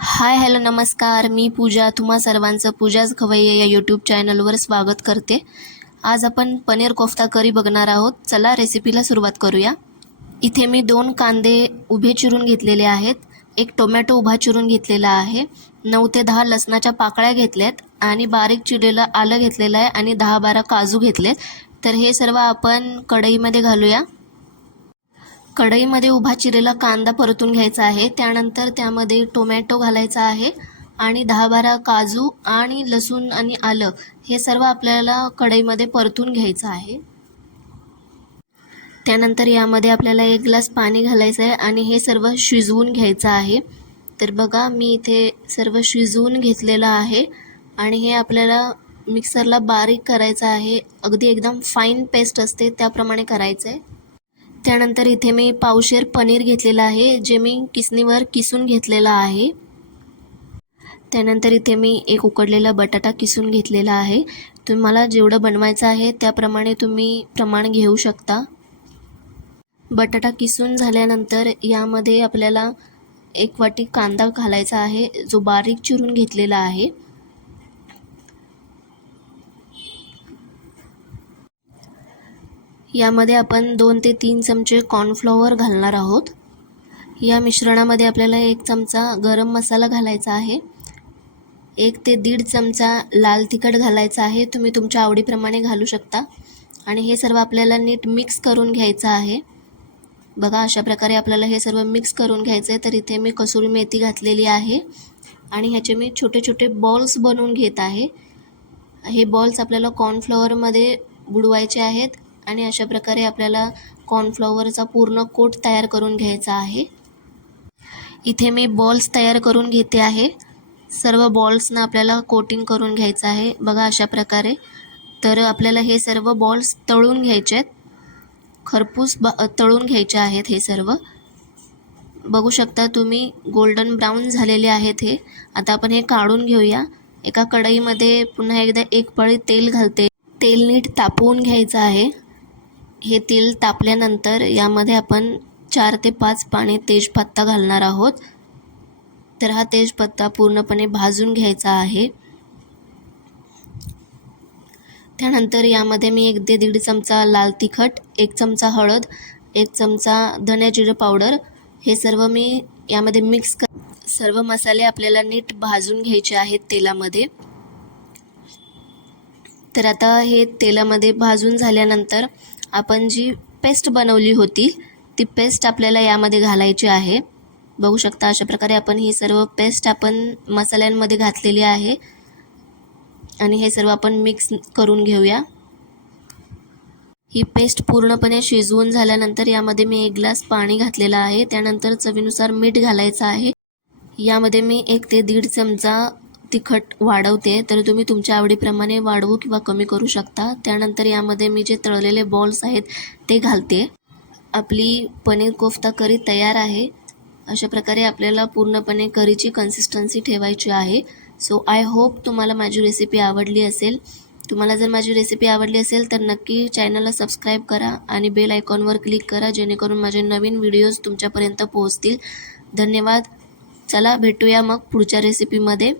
Hi hello नमस्कार. मी पूजा. तुम्हा सर्वांचं पूजाच खवय्ये या यूट्यूब चॅनलवर स्वागत करते. आज आपण पनीर कोफ्ता करी बघणार आहोत. चला रेसिपीला सुरुवात करूया. इथे मी दोन कांदे उभे चिरून घेतलेले आहेत. एक टोमॅटो उभा चिरून घेतलेला आहे. नऊ ते दहा लसणाच्या पाकळ्या घेतल्यात आणि बारीक चिरलेलं आलं घेतलेलं आहे आणि दहा बारा काजू घेतलेत. तर हे सर्व आपण कढईमध्ये घालूया. कढईमध्ये उभा चिरेला कांदा परतून घ्यायचा आहे. त्यानंतर त्यामध्ये टोमॅटो घालायचा आहे आणि दहा बारा काजू आणि लसूण आणि आलं हे सर्व आपल्याला कढईमध्ये परतून घ्यायचं आहे. त्यानंतर यामध्ये आपल्याला एक ग्लास पाणी घालायचं आहे आणि हे सर्व शिजवून घ्यायचं आहे. तर बघा मी इथे सर्व शिजवून घेतलेलं आहे आणि हे आपल्याला मिक्सरला बारीक करायचं आहे. अगदी एकदम फाईन पेस्ट असते त्याप्रमाणे करायचं आहे त्यानंतर इथे मी पावशेर पनीर घेतलेलं आहे जे मी किसणीवर किसून घेतलेलं आहे. त्यानंतर इथे मी एक उकडलेला बटाटा किसून घेतलेला आहे. तुम्हाला जेवढं बनवायचं आहे त्याप्रमाणे तुम्ही प्रमाण घेऊ शकता. बटाटा किसून झाल्यानंतर यामध्ये आपल्याला एक वाटी कांदा घालायचा आहे जो बारीक चिरून घेतलेला आहे. यामध्ये आपण दोन ते तीन चमचे कॉर्नफ्लॉवर घालणार आहोत. या मिश्रणामध्ये आपल्याला एक चमचा गरम मसाला घालायचा आहे. एक ते दीड चमचा लाल तिखट घालायचा आहे. तुम्ही तुमच्या आवडीप्रमाणे घालू शकता. आणि हे सर्व आपल्याला नीट मिक्स करून घ्यायचं आहे. बघा अशा प्रकारे आपल्याला हे सर्व मिक्स करून घ्यायचं आहे तर इथे मी कसुरी मेथी घातलेली आहे. आणि ह्याचे मी छोटे छोटे बॉल्स बनवून घेत आहे. हे बॉल्स आपल्याला कॉर्नफ्लॉवरमध्ये बुडवायचे आहेत. आणि अशा प्रकारे आपल्याला कॉर्नफ्लॉवरचा पूर्ण कोट तयार करून घ्यायचा आहे. इथे मी बॉल्स तयार करून घेते आहे. सर्व बॉल्सनं आपल्याला कोटिंग करून घ्यायचं आहे. बघा अशा प्रकारे. तर आपल्याला हे सर्व बॉल्स तळून घ्यायचे आहेत. खरपूस ब तळून घ्यायचे आहेत हे सर्व. बघू शकता तुम्ही गोल्डन ब्राऊन झालेले आहेत हे. आता आपण हे काढून घेऊया. एका कढईमध्ये पुन्हा एकदा एक पळी तेल घालते. तेल नीट तापवून घ्यायचं आहे. हे तेल तापल्यानंतर यामध्ये आपण चार ते पाच पाने तेजपत्ता घालणार आहोत. तर हा तेजपत्ता पूर्णपणे भाजून घ्यायचा आहे. त्यानंतर यामध्ये मी एक ते दीड चमचा लाल तिखट एक चमचा हळद एक चमचा धण्या जिरं पावडर हे सर्व मी यामध्ये मिक्स कर सर्व मसाले आपल्याला नीट भाजून घ्यायचे आहेत तेलामध्ये. तर आता हे तेलामध्ये भाजून झाल्यानंतर आपण जी पेस्ट बनवली होती ती पेस्ट आपल्याला यामध्ये घालायची आहे. बघू शकता अशा प्रकारे आपण ही सर्व पेस्ट आपण मसाल्यांमध्ये घातलेली आहे. आणि हे सर्व आपण मिक्स करून घेऊया. ही पेस्ट पूर्णपणे शिजवून झाल्यानंतर यामध्ये मी एक ग्लास पाणी घातलेलं आहे. त्यानंतर चवीनुसार मीठ घालायचं आहे. यामध्ये मी एक ते दीड चमचा तिखट वाढवते तर तुम्ही तुमच्या आवडीप्रमाणे वाढवू किंवा कमी करू शकता. त्यानंतर यामध्ये मी जे तळलेले बॉल्स आहेत ते घालते. आपली पनीर कोफ्ता करी तयार आहे. अशा प्रकारे आपल्याला पूर्णपणे करीची कन्सिस्टन्सी ठेवायची आहे. सो आय होप तुम्हाला माझी रेसिपी आवडली असेल. तुम्हाला जर माझी रेसिपी आवडली असेल तर नक्की चॅनलला सबस्क्राईब करा आणि बेल आयकॉनवर क्लिक करा जेणेकरून माझे नवीन व्हिडिओज तुमच्यापर्यंत पोहोचतील. धन्यवाद. चला भेटूया मग पुढच्या रेसिपीमध्ये